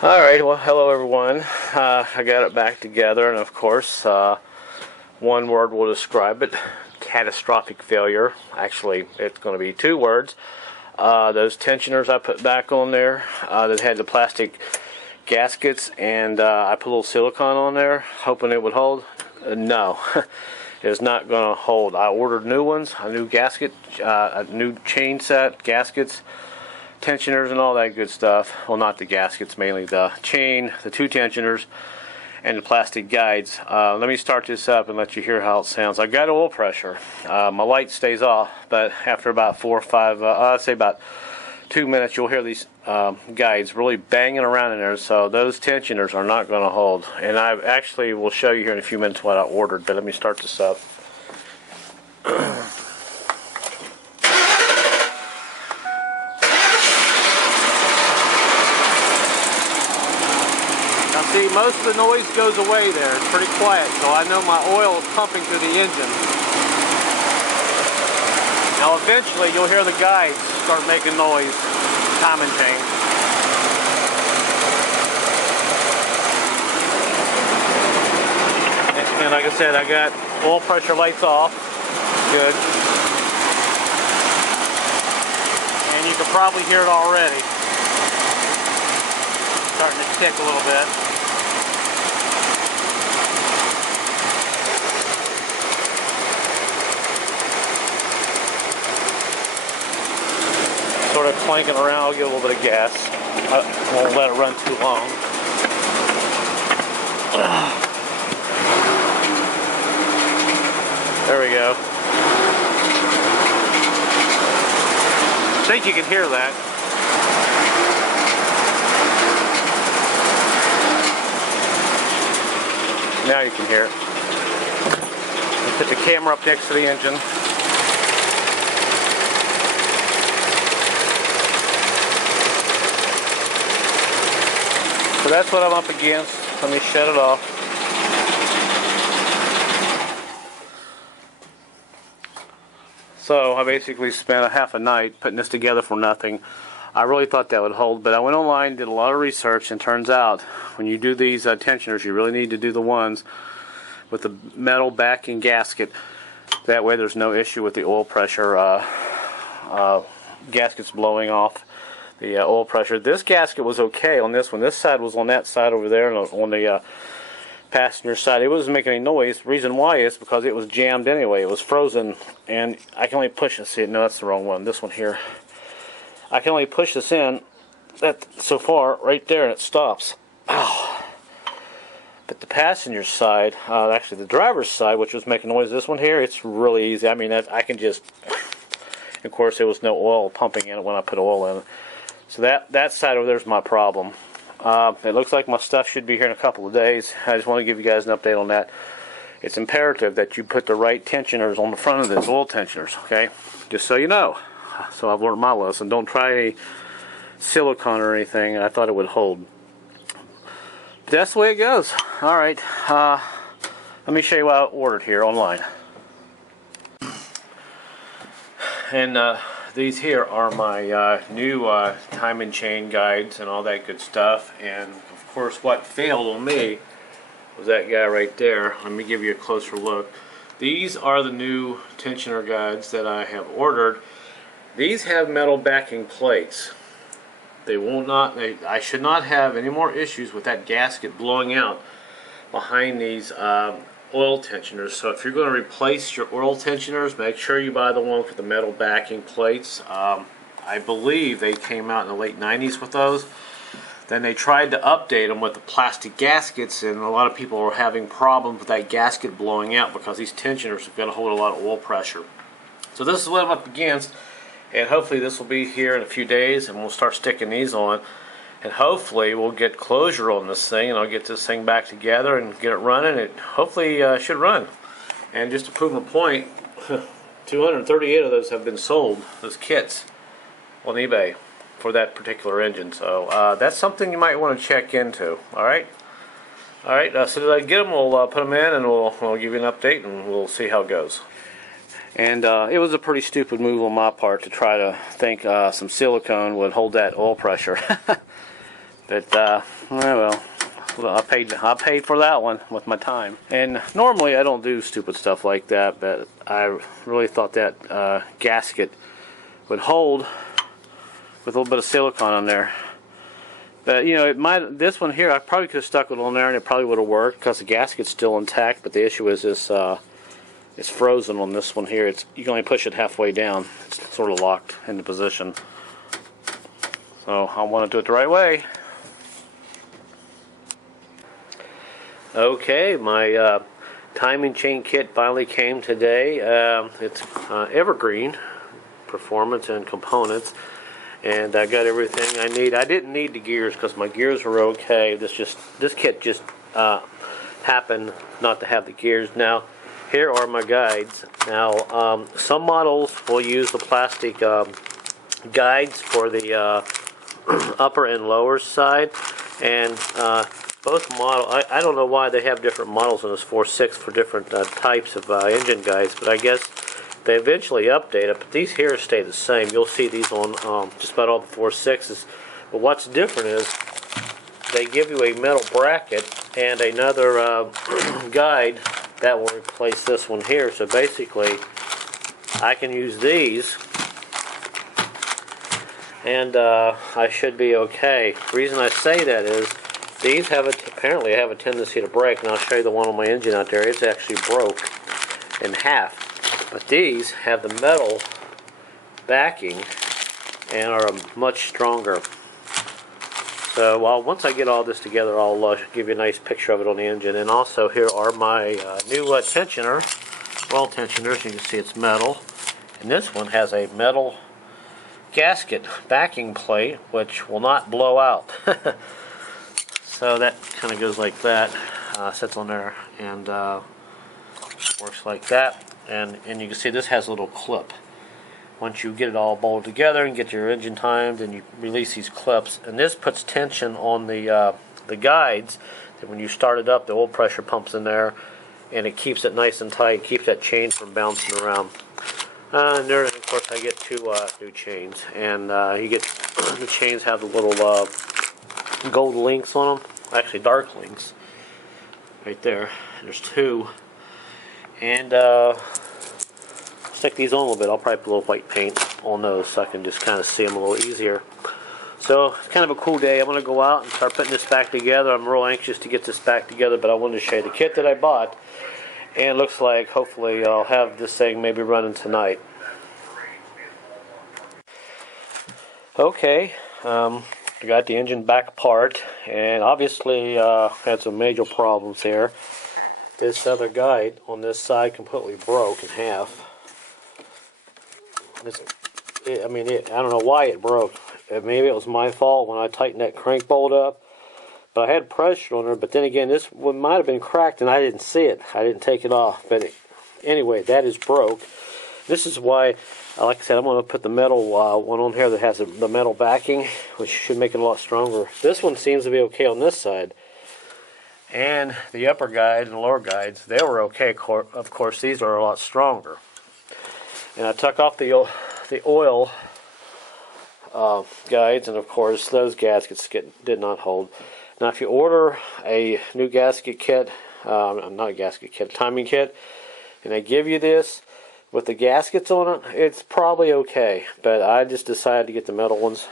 Alright, well, hello everyone. I got it back together, and of course, one word will describe it: catastrophic failure. Actually, it's going to be two words. Those tensioners I put back on there that had the plastic gaskets, and I put a little silicone on there, hoping it would hold. No, it's not going to hold. I ordered new ones, a new gasket, a new chain set, gaskets, tensioners, and all that good stuff. Well, not the gaskets, mainly the chain, the two tensioners, and the plastic guides. Let me start this up and let you hear how it sounds. I got oil pressure. My light stays off, but after about 4 or 5, I'd say about 2 minutes, you'll hear these guides really banging around in there. So those tensioners are not going to hold. And I actually will show you here in a few minutes what I ordered, but let me start this up. See, most of the noise goes away there. It's pretty quiet, so I know my oil is pumping through the engine. Now eventually you'll hear the guides start making noise, timing chain. And like I said, I got oil pressure lights off. Good. And you can probably hear it already. Starting to tick a little bit. Sort of clanking around. I'll get a little bit of gas. I won't let it run too long. There we go. I think you can hear that. Now you can hear it. I'll put the camera up next to the engine. So that's what I'm up against. Let me shut it off. So I basically spent a half a night putting this together for nothing. I really thought that would hold, but I went online, did a lot of research, and turns out when you do these tensioners, you really need to do the ones with the metal backing gasket. That way there's no issue with the oil pressure gaskets blowing off the oil pressure. This gasket was okay on this one. This side was on that side over there, and on the passenger side it wasn't making any noise. The reason why is because it was jammed anyway. It was frozen, and I can only push it. See, no, that's the wrong one. This one here. I can only push this in that so far right there, and it stops. Ow. But the passenger side, actually the driver's side, which was making noise, this one here, it's really easy. I mean, I can just, of course there was no oil pumping in it when I put oil in it. So that side over there is my problem. It looks like my stuff should be here in a couple of days. I just want to give you guys an update on that. It's imperative that you put the right tensioners on the front of this, oil tensioners, okay? Just so you know. So I've learned my lesson. Don't try any silicone or anything. I thought it would hold. But that's the way it goes. Alright, let me show you what I ordered here online. And these here are my new timing chain guides and all that good stuff. And of course what failed on me was that guy right there. Let me give you a closer look. These are the new tensioner guides that I have ordered. These have metal backing plates. They will not. I should not have any more issues with that gasket blowing out behind these oil tensioners. So if you're going to replace your oil tensioners, make sure you buy the one with the metal backing plates. I believe they came out in the late 90s with those. Then they tried to update them with the plastic gaskets, and a lot of people are having problems with that gasket blowing out because these tensioners have got to hold a lot of oil pressure. So this is what I'm up against. And hopefully this will be here in a few days, and we'll start sticking these on, and hopefully we'll get closure on this thing, and I'll get this thing back together and get it running. It hopefully should run. And just to prove my point, 238 of those have been sold, those kits, on eBay for that particular engine. So that's something you might want to check into. Alright, so did I get them? We'll put them in, and we'll give you an update, and we'll see how it goes. And it was a pretty stupid move on my part to try to think some silicone would hold that oil pressure. But oh well. I paid for that one with my time. And normally I don't do stupid stuff like that, but I really thought that gasket would hold with a little bit of silicone on there. But you know, this one here, I probably could have stuck it on there and it probably would have worked because the gasket's still intact. But the issue is this, it's frozen on this one here. You can only push it halfway down. It's sort of locked into position. So I want to do it the right way. Okay, my timing chain kit finally came today. It's evergreen performance and components, and I got everything I need. I didn't need the gears because my gears were okay. This kit just happened not to have the gears. Now, here are my guides. Now, some models will use the plastic guides for the upper and lower side, and both models, I don't know why they have different models in this 4.6 for different types of engine guides, but I guess they eventually update it. But these here stay the same. You'll see these on just about all the 4.6s. But what's different is they give you a metal bracket and another guide that will replace this one here. So basically, I can use these, and I should be okay. The reason I say that is these apparently have a tendency to break, and I'll show you the one on my engine out there. It's actually broke in half. But these have the metal backing and are much stronger. So once I get all this together, I'll give you a nice picture of it on the engine. And also here are my new tensioner, oil tensioners. You can see it's metal. And this one has a metal gasket backing plate, which will not blow out. So that kind of goes like that, sits on there, and works like that. And you can see this has a little clip. Once you get it all bolted together and get your engine timed, and you release these clips, and this puts tension on the guides. And when you start it up, the oil pressure pumps in there, and it keeps it nice and tight, keeps that chain from bouncing around. And there, of course, I get two new chains, and you get the chains have the little gold links on them, actually dark links, right there. There's two, and stick these on a little bit. I'll probably put a little white paint on those so I can just kind of see them a little easier. So it's kind of a cool day. I'm going to go out and start putting this back together. I'm real anxious to get this back together, but I wanted to show you the kit that I bought, and it looks like hopefully I'll have this thing maybe running tonight. Okay, I got the engine back apart, and obviously had some major problems here. This other guide on this side completely broke in half. I don't know why it broke. Maybe it was my fault when I tightened that crank bolt up, but I had pressure on it. But then again, this one might have been cracked and I didn't see it. I didn't take it off. But anyway, that is broke. This is why, like I said, I'm going to put the metal one on here that has the metal backing, which should make it a lot stronger. This one seems to be okay on this side. And the upper guide and the lower guides, they were okay. Of course, these are a lot stronger. And I took off the oil guides, and of course, those gaskets did not hold. Now, if you order a new gasket kit, not a gasket kit, a timing kit, and they give you this with the gaskets on it, it's probably okay. But I just decided to get the metal ones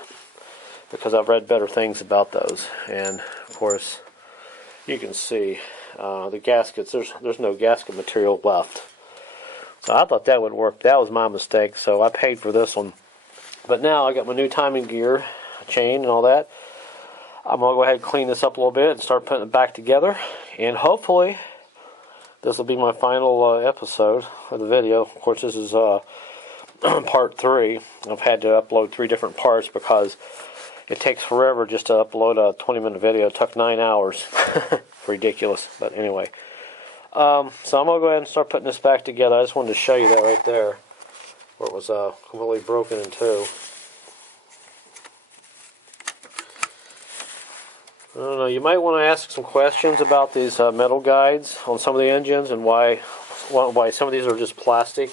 because I've read better things about those. And of course, you can see the gaskets. There's no gasket material left. So I thought that would work. That was my mistake. So I paid for this one. But now I got my new timing gear, chain, and all that. I'm gonna go ahead and clean this up a little bit and start putting it back together. And hopefully, this will be my final episode of the video. Of course, this is part 3. I've had to upload 3 different parts because it takes forever just to upload a 20-minute video. It took 9 hours. Ridiculous. But anyway. So I'm going to go ahead and start putting this back together. I just wanted to show you that right there, where it was completely broken in two. I don't know, you might want to ask some questions about these metal guides on some of the engines, and why some of these are just plastic,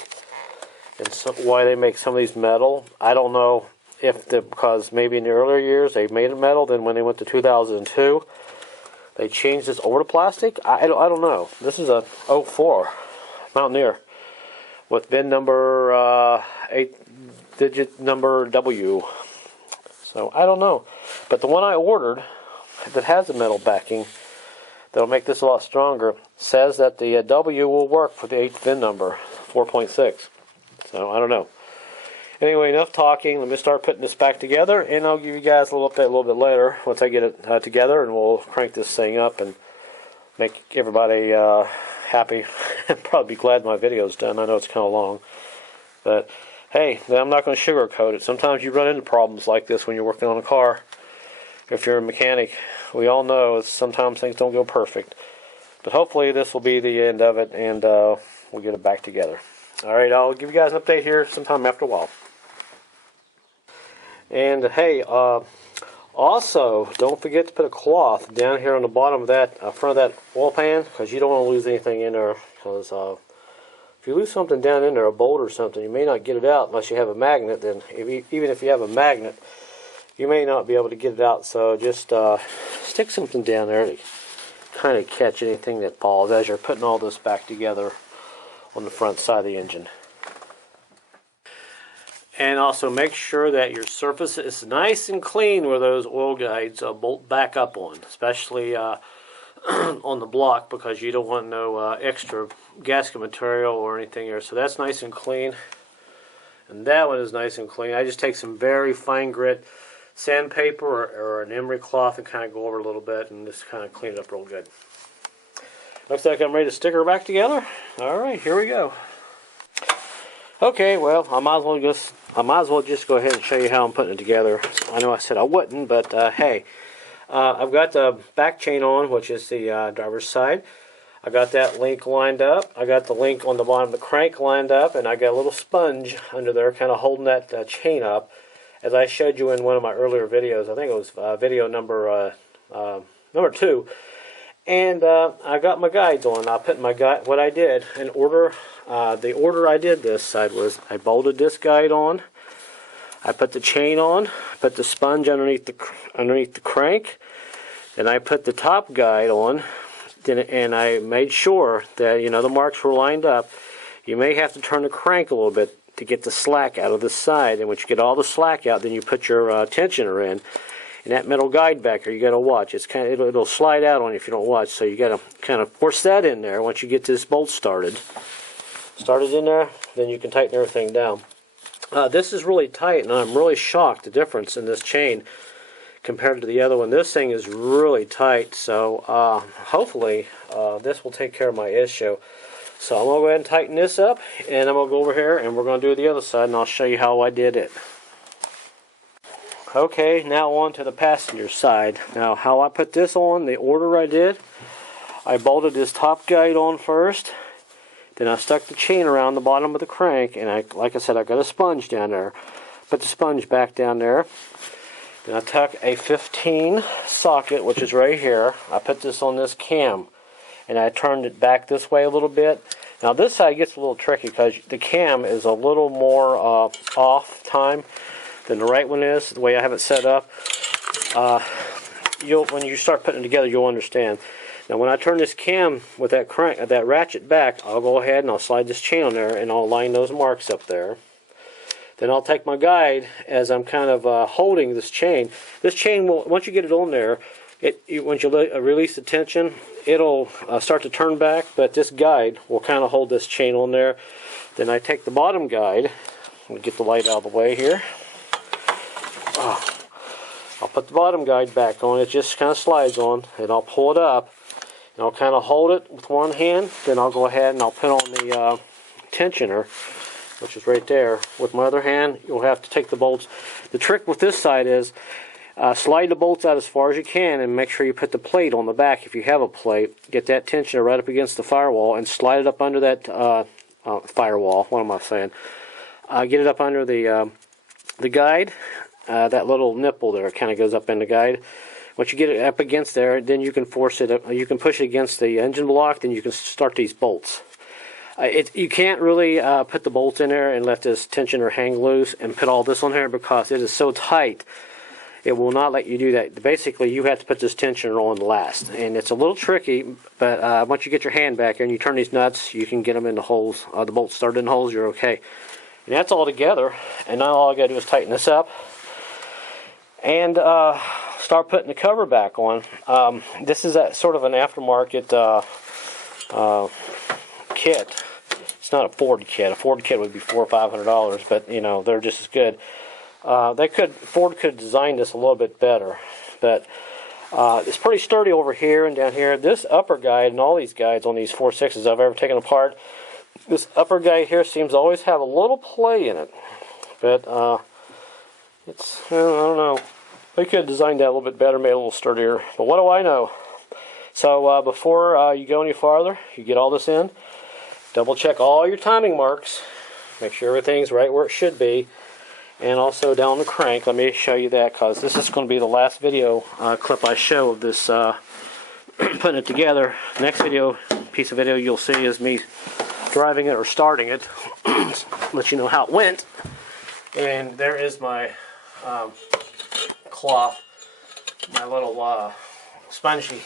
and why they make some of these metal. I don't know because maybe in the earlier years they made it metal, then when they went to 2002, they changed this over to plastic. I don't know. This is a '04 Mountaineer with VIN number 8-digit number W. So I don't know. But the one I ordered that has a metal backing that'll make this a lot stronger says that the W will work for the 8th VIN number, 4.6. So I don't know. Anyway, enough talking. Let me start putting this back together, and I'll give you guys a little update a little bit later once I get it together, and we'll crank this thing up and make everybody happy. Probably be glad my video's done. I know it's kind of long, but hey, I'm not going to sugarcoat it. Sometimes you run into problems like this when you're working on a car. If you're a mechanic, we all know sometimes things don't go perfect, but hopefully this will be the end of it, and we'll get it back together. All right, I'll give you guys an update here sometime after a while. And hey, also don't forget to put a cloth down here on the bottom of that front of that oil pan, because you don't want to lose anything in there. Because if you lose something down in there, a bolt or something, you may not get it out unless you have a magnet. Then even if you have a magnet, you may not be able to get it out. So just stick something down there to kind of catch anything that falls as you're putting all this back together on the front side of the engine. And also make sure that your surface is nice and clean where those oil guides bolt back up on, especially on the block, because you don't want no extra gasket material or anything there. So that's nice and clean. And that one is nice and clean. I just take some very fine grit sandpaper or an emery cloth and kind of go over a little bit and just kind of clean it up real good. Looks like I'm ready to stick her back together. All right, here we go. Okay, well, I might as well just go ahead and show you how I'm putting it together. I know I said I wouldn't, but hey, I've got the back chain on, which is the driver's side. I got that link lined up. I got the link on the bottom of the crank lined up, and I got a little sponge under there, kind of holding that chain up, as I showed you in one of my earlier videos. I think it was video number 2. And I got my guides on. I put my guide. What I did in order, the order I did this side was I bolted this guide on. I put the chain on. I put the sponge underneath the crank. Then I put the top guide on. And I made sure that the marks were lined up. You may have to turn the crank a little bit to get the slack out of the side. And once you get all the slack out, then you put your tensioner in. And that metal guide back here, you got to watch. It's kind of it'll slide out on you if you don't watch. So you got to kind of force that in there once you get this bolt started. Started in there, then you can tighten everything down. This is really tight, and I'm really shocked the difference in this chain compared to the other one. This thing is really tight. So hopefully this will take care of my issue. So I'm gonna go ahead and tighten this up, and I'm gonna go over here and we're gonna do the other side, and I'll show you how I did it. Okay, now on to the passenger side. Now, how I put this on, the order I did, I bolted this top guide on first, then I stuck the chain around the bottom of the crank, and like I said, I got a sponge down there. Put the sponge back down there. Then I took a 15 socket, which is right here. I put this on this cam, and I turned it back this way a little bit. Now, this side gets a little tricky because the cam is a little more off time than the right one is, the way I have it set up. When you start putting it together, you'll understand. Now, when I turn this cam with that ratchet back, I'll go ahead and I'll slide this chain on there, and I'll line those marks up there. Then I'll take my guide as I'm kind of holding this chain. This chain will, once you get it on there, once you release the tension, it'll start to turn back, but this guide will kind of hold this chain on there. Then I take the bottom guide, I'll get the light out of the way here. I'll put the bottom guide back on. It just kind of slides on, and I'll pull it up, and I'll kind of hold it with one hand. Then I'll go ahead and I'll put on the tensioner, which is right there. With my other hand, you'll have to take the bolts. The trick with this side is slide the bolts out as far as you can, and make sure you put the plate on the back if you have a plate. Get that tensioner right up against the firewall and slide it up under that firewall. What am I saying? Get it up under the guide. That little nipple there kind of goes up in the guide. Once you get it up against there, then you can force it up, you can push it against the engine block, then you can start these bolts. You can't really put the bolts in there and let this tensioner hang loose and put all this on here because it is so tight. It will not let you do that. Basically, you have to put this tensioner on last. And it's a little tricky, but once you get your hand back here and you turn these nuts, you can get them in the holes. The bolts started in holes, you're okay. And that's all together. And now all I got to do is tighten this up and start putting the cover back on. This is sort of an aftermarket kit. It's not a Ford kit. A Ford kit would be $400 or $500, but you know, they're just as good. Ford could design this a little bit better, but it's pretty sturdy over here and down here. This upper guide and all these guides on these 4.6s I've ever taken apart, this upper guide here seems to always have a little play in it, but it's, I don't know. They could have designed that a little bit better, made it a little sturdier, but what do I know? So before you go any farther, you get all this in, double check all your timing marks, make sure everything's right where it should be. And also down the crank. Let me show you that because this is going to be the last video clip I show of this putting it together. Next piece of video you'll see is me driving it or starting it. Let you know how it went. And there is my cloth, my little spongy.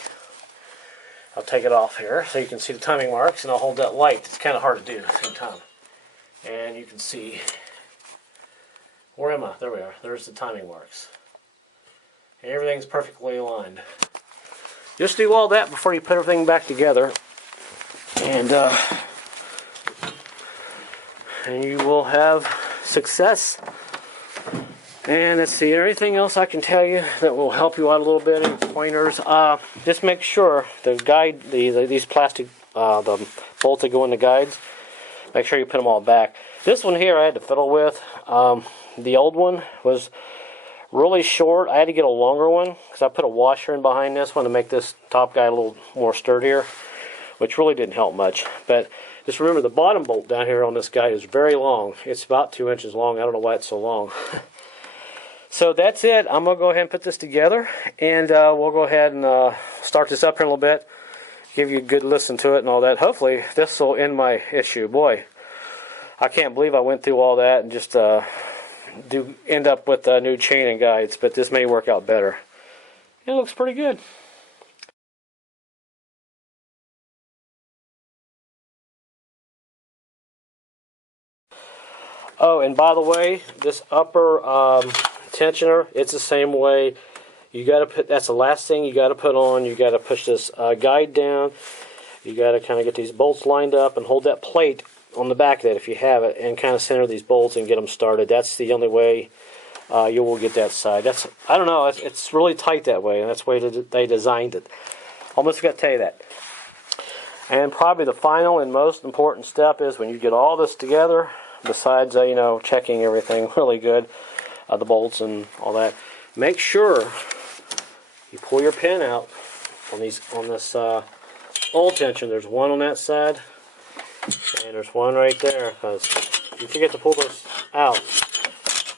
I'll take it off here so you can see the timing marks, and I'll hold that light. It's kind of hard to do at the same time. And you can see. Where am I? There we are. There's the timing marks. And everything's perfectly aligned. Just do all that before you put everything back together. And you will have success. And let's see, anything else I can tell you that will help you out a little bit, any pointers? Just make sure the guide, these plastic, the bolts that go in the guides, make sure you put them all back. This one here I had to fiddle with. The old one was really short. I had to get a longer one because I put a washer in behind this one to make this top guide a little more sturdier, which really didn't help much. But just remember the bottom bolt down here on this guide is very long. It's about 2 inches long. I don't know why it's so long. So that's it. I'm going to go ahead and put this together, and we'll go ahead and start this up here a little bit, give you a good listen to it and all that. Hopefully this will end my issue. Boy, I can't believe I went through all that and just do end up with new chain and guides, but this may work out better. It looks pretty good. Oh, and by the way, this upper tensioner, it's the same way. You got to put, that's the last thing you got to put on. You got to push this guide down. You got to kind of get these bolts lined up and hold that plate on the back of that if you have it, and kind of center these bolts and get them started. That's the only way you will get that side. That's, I don't know, it's really tight that way, and that's the way they designed it. Almost forgot to tell you that. And probably the final and most important step is when you get all this together, besides you know, checking everything really good, the bolts and all that, make sure you pull your pin out on this old tension. There's one on that side. And there's one right there, because if you forget to pull this out,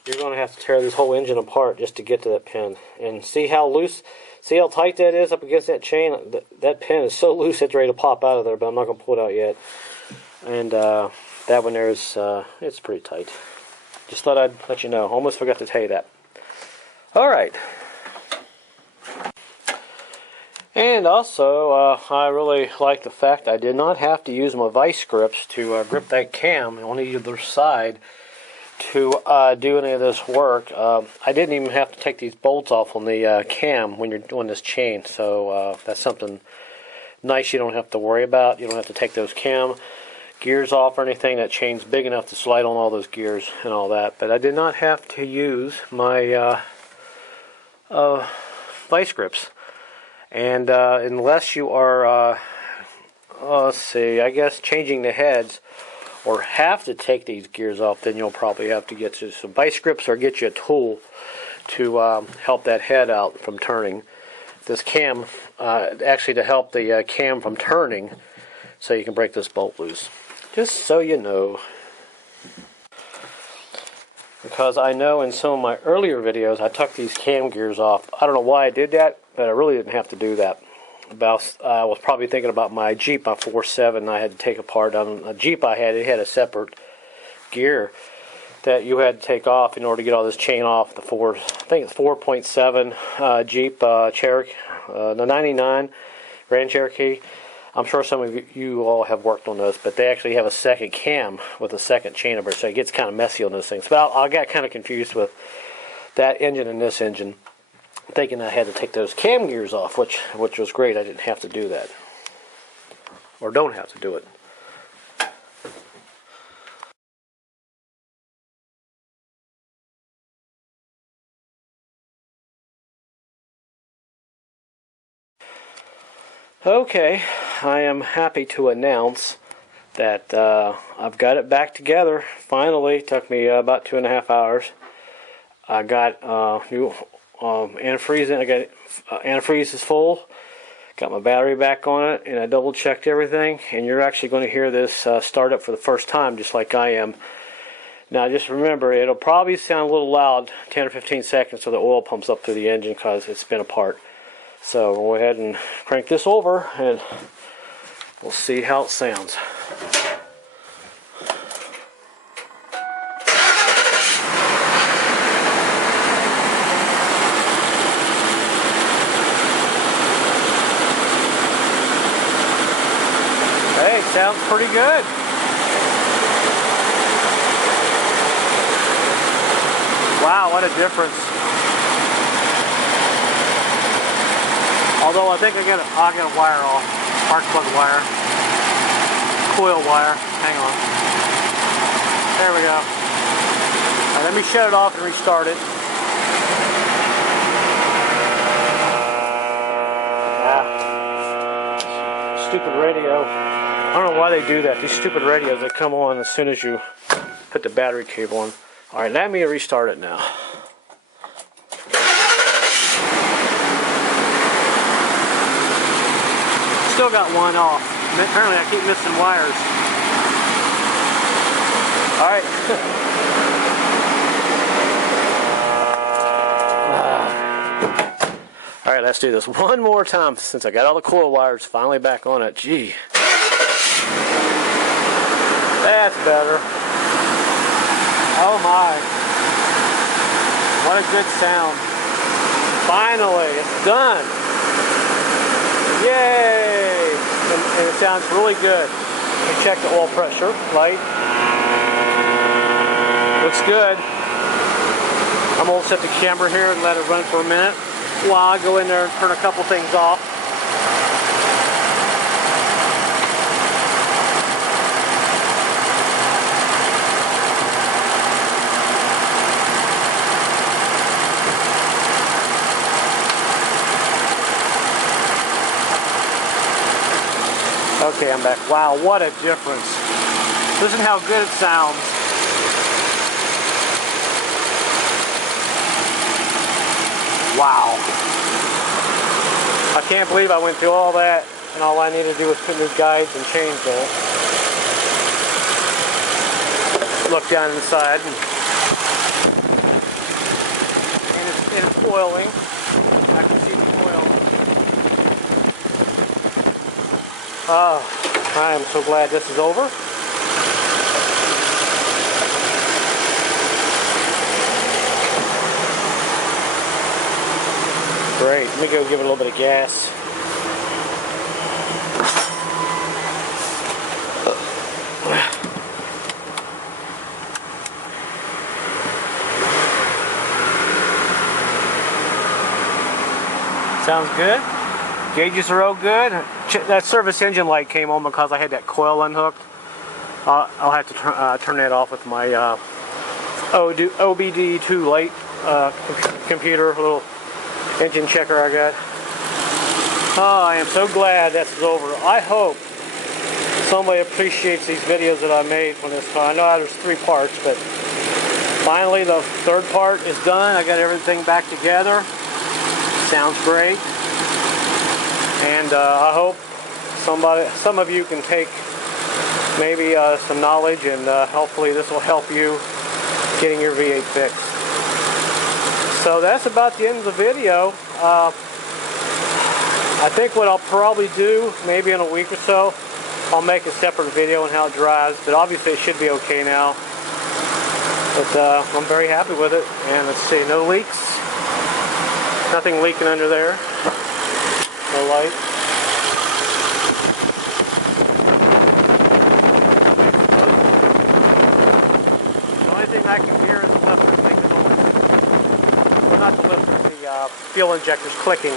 you're going to have to tear this whole engine apart just to get to that pin. And see how loose, see how tight that is up against that chain? That pin is so loose it's ready to pop out of there, but I'm not going to pull it out yet. And that one there is, it's pretty tight. Just thought I'd let you know. Almost forgot to tell you that. Alright. And also, I really like the fact I did not have to use my vice grips to grip that cam on either side to do any of this work. I didn't even have to take these bolts off on the cam when you're doing this chain, so that's something nice you don't have to worry about. You don't have to take those cam gears off or anything. That chain's big enough to slide on all those gears and all that. But I did not have to use my vice grips. And unless you are, let's see, I guess changing the heads or have to take these gears off, then you'll probably have to get you some vice grips or get you a tool to help that head out from turning. This cam, actually to help the cam from turning, so you can break this bolt loose. Just so you know. Because I know in some of my earlier videos I took these cam gears off. I don't know why I did that, but I really didn't have to do that. I was probably thinking about my Jeep, my 4.7. I had to take apart on a Jeep I had. It had a separate gear that you had to take off in order to get all this chain off the I think it's 4.7 Jeep Cherokee, the 99 Grand Cherokee. I'm sure some of you all have worked on those, but they actually have a second cam with a second chain over, so it gets kind of messy on those things. But I got kind of confused with that engine and this engine, thinking I had to take those cam gears off, which was great. I didn't have to do that, or don't have to do it. Okay, I am happy to announce that I've got it back together. Finally, it took me about 2.5 hours. I got new antifreeze. I got antifreeze is full. Got my battery back on it, and I double checked everything. And you're actually going to hear this start up for the first time, just like I am. Now, just remember, it'll probably sound a little loud, 10 or 15 seconds, so the oil pumps up through the engine because it's been apart. So we'll go ahead and crank this over and we'll see how it sounds. Hey, sounds pretty good. Wow, what a difference. Although I think I'll get a wire off, spark plug wire, coil wire. Hang on. There we go. Right, let me shut it off and restart it. Stupid radio. I don't know why they do that. These stupid radios, they come on as soon as you put the battery cable on. All right, let me restart it now. Still got one off. Apparently I keep missing wires. Alright. Alright, let's do this one more time since I got all the coil wires finally back on it. Gee. That's better. Oh my. What a good sound. Finally, it's done. Yay! And it sounds really good. Let me check the oil pressure light. Looks good. I'm going to set the camera here and let it run for a minute while I go in there and turn a couple things off. Okay, I'm back. Wow, what a difference. Listen how good it sounds. Wow. I can't believe I went through all that and all I needed to do was put new guides and chains in it. Look down inside and it's oiling. I can see the oil. Oh, I am so glad this is over. Great, let me go give it a little bit of gas. Sounds good. Gauges are all good. That service engine light came on because I had that coil unhooked. I'll have to turn that off with my OBD2 light computer, a little engine checker I got. Oh, I am so glad that's over. I hope somebody appreciates these videos that I made from this car. I know there's 3 parts, but finally the 3rd part is done. I got everything back together. Sounds great. And I hope some of you can take maybe some knowledge, and hopefully this will help you getting your V8 fixed. So that's about the end of the video. I think what I'll probably do, maybe in a week or so, I'll make a separate video on how it drives, but obviously it should be okay now. But I'm very happy with it, and let's see, no leaks, nothing leaking under there, no light. The only thing I can hear is the lifters making noise. Well, not the lifters, the fuel injectors clicking.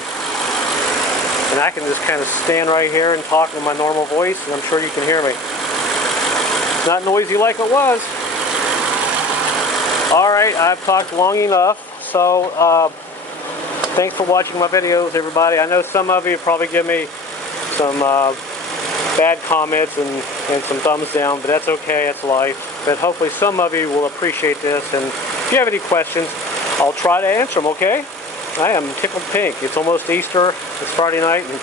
And I can just kind of stand right here and talk in my normal voice, and I'm sure you can hear me. Not noisy like it was. Alright, I've talked long enough, so thanks for watching my videos, everybody. I know some of you probably give me some bad comments and some thumbs down, but that's okay, it's life. But hopefully some of you will appreciate this, and if you have any questions, I'll try to answer them, okay? I am tickled pink. It's almost Easter. It's Friday night, and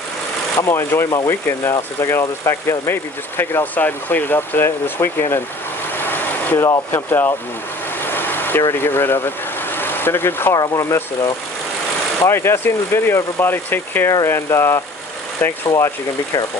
I'm going to enjoy my weekend now since I got all this back together. Maybe just take it outside and clean it up this weekend and get it all pimped out and get ready to get rid of it. It's been a good car. I'm going to miss it, though. Alright, that's the end of the video, everybody. Take care, and thanks for watching, and be careful.